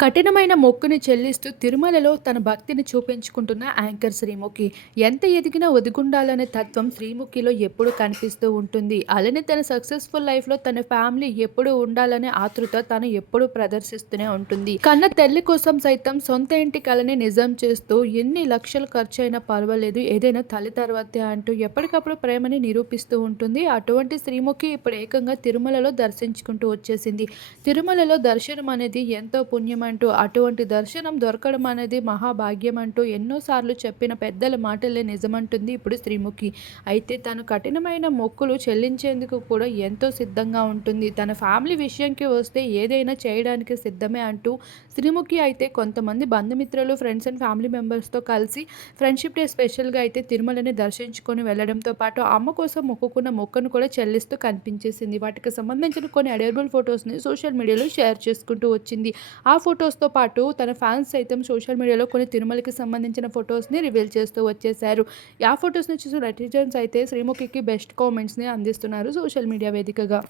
కఠినమైన మొక్కుని చెల్లిస్తూ తిరుమలలో తన భక్తిని చూపించుకుంటున్న యాంకర్ శ్రీముఖి. ఎంత ఎదిగినా ఒదిగుండాలనే తత్వం శ్రీముఖిలో ఎప్పుడూ కనిపిస్తూ ఉంటుంది. అలానే తన సక్సెస్ఫుల్ లైఫ్లో తన ఫ్యామిలీ ఎప్పుడు ఉండాలనే ఆతృత తను ఎప్పుడూ ప్రదర్శిస్తూనే ఉంటుంది. కన్న తల్లి కోసం సైతం సొంత ఇంటి కలని నిజం చేస్తూ ఎన్ని లక్షలు ఖర్చు అయినా పర్వాలేదు. ఏదైనా తల్లి తర్వాతే అంటూ ఎప్పటికప్పుడు ప్రేమని నిరూపిస్తూ ఉంటుంది. అటువంటి శ్రీముఖి ఇప్పుడు ఏకంగా తిరుమలలో దర్శించుకుంటూ వచ్చేసింది. తిరుమలలో దర్శనం అనేది ఎంతో పుణ్యమైన అంటూ అటువంటి దర్శనం దొరకడం అనేది మహాభాగ్యం అంటూ ఎన్నోసార్లు చెప్పిన పెద్దల మాటలే నిజమంటుంది ఇప్పుడు శ్రీముఖి. అయితే తను కఠినమైన మొక్కులు చెల్లించేందుకు కూడా ఎంతో సిద్ధంగా ఉంటుంది. తన ఫ్యామిలీ విషయంకి వస్తే ఏదైనా చేయడానికి సిద్ధమే అంటూ శ్రీముఖి అయితే కొంతమంది బంధుమిత్రులు ఫ్రెండ్స్ అండ్ ఫ్యామిలీ మెంబర్స్తో కలిసి ఫ్రెండ్షిప్ డే స్పెషల్గా అయితే తిరుమలని దర్శించుకొని వెళ్ళడంతో పాటు అమ్మ కోసం మొక్కుకున్న మొక్కను కూడా చెల్లిస్తూ కనిపించేసింది. వాటికి సంబంధించిన కొన్ని అడేబుల్ ఫొటోస్ని సోషల్ మీడియాలో షేర్ చేసుకుంటూ వచ్చింది. ఆ ఫోటో ఫొటోస్తో పాటు తన ఫ్యాన్స్ సైతం సోషల్ మీడియాలో కొన్ని తిరుమలకి సంబంధించిన ఫొటోస్ని రివీల్ చేస్తూ వచ్చేశారు. ఆ ఫొటోస్ని చూసిన నెటిజన్స్ అయితే శ్రీముఖికి బెస్ట్ కామెంట్స్ని అందిస్తున్నారు సోషల్ మీడియా వేదికగా.